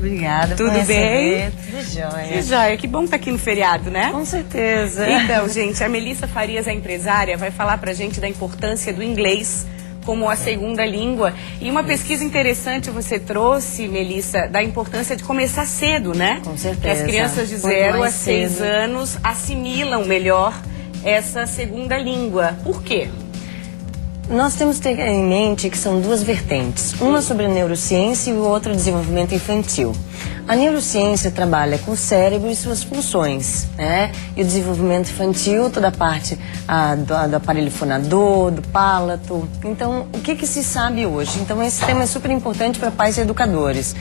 Obrigada. Tudo bem? Tudo jóia. Que jóia, que bom estar aqui no feriado, né? Com certeza. Então, gente, a Melissa Farias, a empresária, vai falar pra gente da importância do inglês como a segunda língua. E uma pesquisa interessante você trouxe, Melissa, da importância de começar cedo, né? Com certeza. Que as crianças de 0 a 6 anos assimilam melhor essa segunda língua. Por quê? Nós temos que ter em mente que são duas vertentes. Uma sobre a neurociência e o outro desenvolvimento infantil. A neurociência trabalha com o cérebro e suas funções, né? E o desenvolvimento infantil, toda a parte do aparelho fonador, do pálato. Então, o que se sabe hoje? Então, esse tema é super importante para pais e educadores.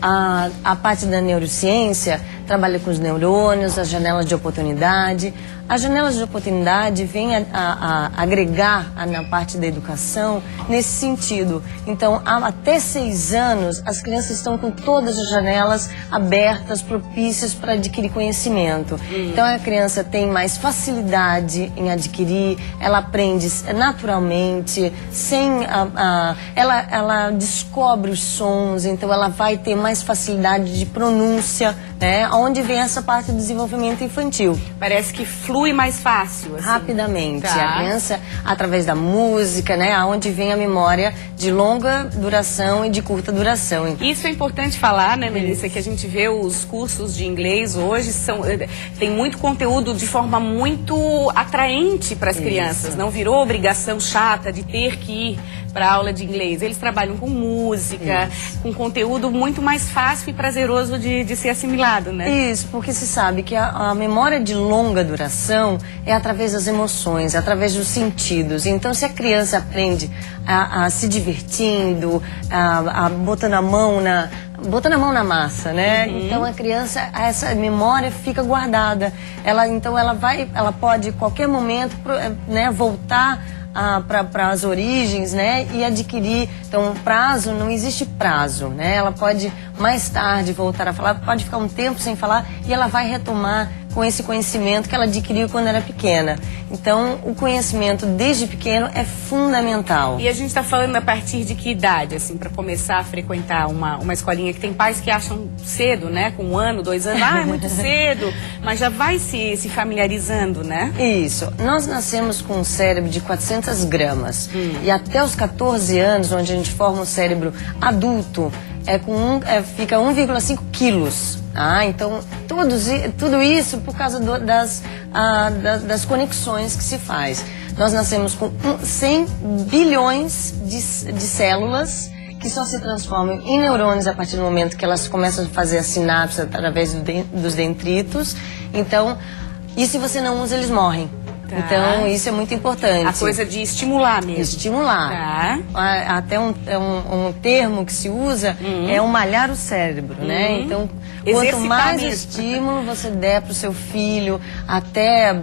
A parte da neurociência trabalha com os neurônios, as janelas de oportunidade. As janelas de oportunidade vêm a agregar na parte da educação nesse sentido. Então, até 6 anos, as crianças estão com todas as janelas abertas, propícias para adquirir conhecimento. Então, a criança tem mais facilidade em adquirir, ela aprende naturalmente, ela descobre os sons, então ela vai ter mais facilidade de pronúncia, né? Onde vem essa parte do desenvolvimento infantil. Parece que flui mais fácil, assim. Rapidamente. Tá. A criança, através da música, né? Onde vem a memória de longa duração e de curta duração. Isso é importante falar, né, Melissa? Que a gente vê os cursos de inglês hoje tem muito conteúdo de forma muito atraente para as crianças. Não virou obrigação chata de ter que ir para aula de inglês. Eles trabalham com música, com conteúdo muito mais fácil e prazeroso de ser assimilado, né? Isso, porque se sabe que a memória de longa duração é através das emoções, através dos sentidos. Então, se a criança aprende a se divertindo, botando a mão na massa, né? Então a criança, essa memória fica guardada. Ela pode, a qualquer momento, né, voltar para as origens, né, e adquirir. Então, prazo, não existe prazo, né? Ela pode mais tarde voltar a falar, pode ficar um tempo sem falar e ela vai retomar com esse conhecimento que ela adquiriu quando era pequena. Então, o conhecimento desde pequeno é fundamental. E a gente está falando a partir de que idade, assim, para começar a frequentar uma escolinha? Que tem pais que acham cedo, né? Com 1 ano, 2 anos, é muito cedo, mas já vai se familiarizando, né? Isso. Nós nascemos com um cérebro de 400 gramas. E até os 14 anos, onde a gente forma um cérebro adulto, fica 1,5 quilos. Então, tudo isso por causa das conexões que se faz. Nós nascemos com 100 bilhões de células que só se transformam em neurônios a partir do momento que elas começam a fazer a sinapse através dos dendritos. Então, e se você não usa, eles morrem. Tá. Então, isso é muito importante. A coisa de estimular mesmo. Estimular. Tá. Até um termo que se usa é malhar o cérebro, né? Então, quanto mais estímulo você der para o seu filho até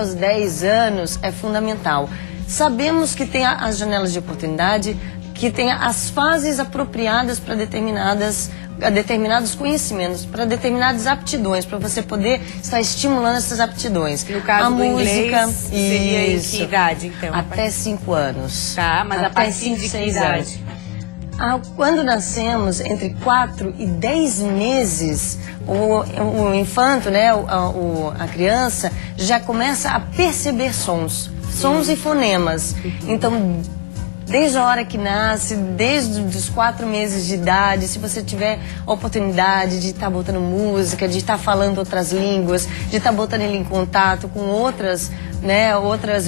os 10 anos, é fundamental. Sabemos que tem as janelas de oportunidade, que tem as fases apropriadas para determinados conhecimentos, para determinadas aptidões, para você poder estar estimulando essas aptidões. No caso do inglês, seria em que idade, então? Até 5 anos. Tá, mas até a partir de que idade? Quando nascemos, entre 4 e 10 meses, o infanto, né, a criança, já começa a perceber sons e fonemas. Então, desde a hora que nasce, desde os 4 meses de idade, se você tiver a oportunidade de estar botando música, de estar falando outras línguas, de estar botando ele em contato com outras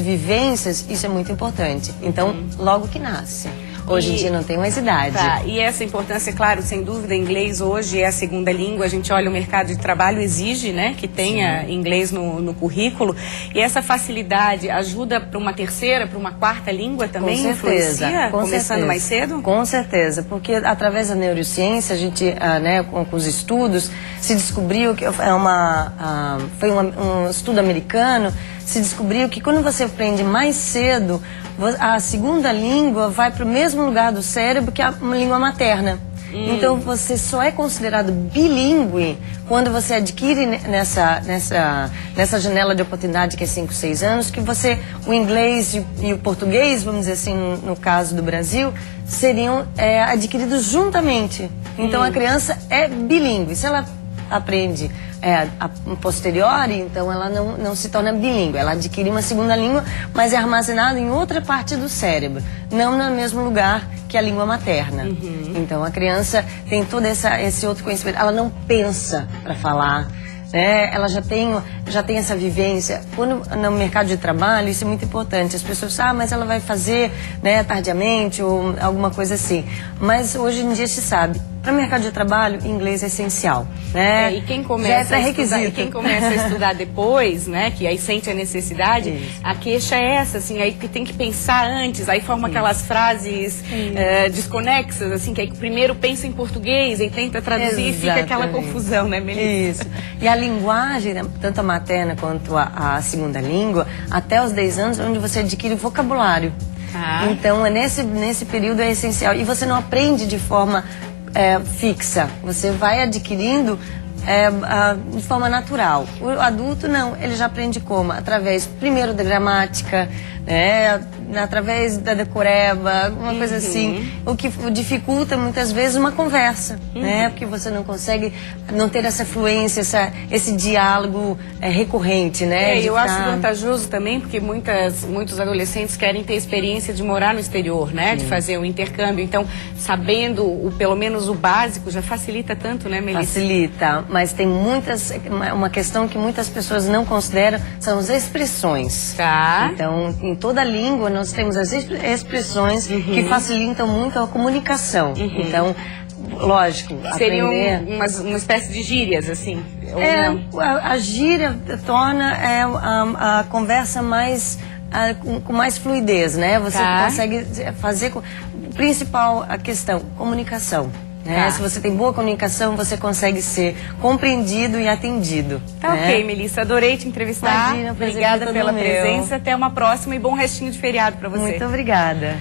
vivências, isso é muito importante. Então, logo que nasce. Hoje em dia não tem mais idade. Tá, e essa importância, claro, sem dúvida, inglês hoje é a segunda língua. A gente olha o mercado de trabalho, exige, né, que tenha inglês no currículo. E essa facilidade ajuda para uma terceira, para uma quarta língua também? Com certeza. Influencia, começando mais cedo? Com certeza, porque através da neurociência, a gente, né, com os estudos, se descobriu que foi um estudo americano, se descobriu que quando você aprende mais cedo, a segunda língua vai para o mesmo lugar do cérebro que a língua materna. Então você só é considerado bilíngue quando você adquire nessa janela de oportunidade que é 5, 6 anos, que o inglês e o português, vamos dizer assim, no caso do Brasil, seriam adquiridos juntamente. Então a criança é bilíngue. Se ela aprende a posteriori, então ela não se torna bilíngue. Ela adquire uma segunda língua, mas é armazenada em outra parte do cérebro, não no mesmo lugar que a língua materna. Então a criança tem todo esse outro conhecimento. Ela não pensa para falar, né? Ela já tem essa vivência. Quando no mercado de trabalho, isso é muito importante. As pessoas falam, mas ela vai fazer, né, tardiamente ou alguma coisa assim. Mas hoje em dia se sabe, para o mercado de trabalho, inglês é essencial, né? E quem começa a estudar depois, né, que aí sente a necessidade, a queixa é essa, assim, aí que tem que pensar antes, aí forma aquelas frases desconexas, assim, que aí primeiro pensa em português e tenta traduzir e fica aquela confusão, né, Melissa? Isso. E a linguagem, né, tanto a materna quanto a segunda língua, até os 10 anos, onde você adquire vocabulário. Então, nesse período é essencial. E você não aprende de forma fixa, você vai adquirindo de forma natural. O adulto não, ele já aprende como? Através, primeiro, da gramática, né? Através da decoreba, alguma coisa assim, o que dificulta muitas vezes uma conversa, né? Porque você não consegue não ter essa fluência, esse diálogo recorrente, né? Eu acho vantajoso também, porque muitos adolescentes querem ter experiência de morar no exterior, né? De fazer um intercâmbio, então sabendo pelo menos o básico já facilita tanto, né, Melissa? Facilita, mas tem uma questão que muitas pessoas não consideram, são as expressões. Então, em toda língua nós temos as expressões que facilitam muito a comunicação. Então, lógico, seriam uma espécie de gírias, assim? A gíria torna a conversa mais com mais fluidez, né? Você consegue fazer principal a questão, comunicação. Se você tem boa comunicação, você consegue ser compreendido e atendido. Ok, Melissa, adorei te entrevistar. Imagina, obrigada pela presença. Até uma próxima e bom restinho de feriado para você. Muito obrigada.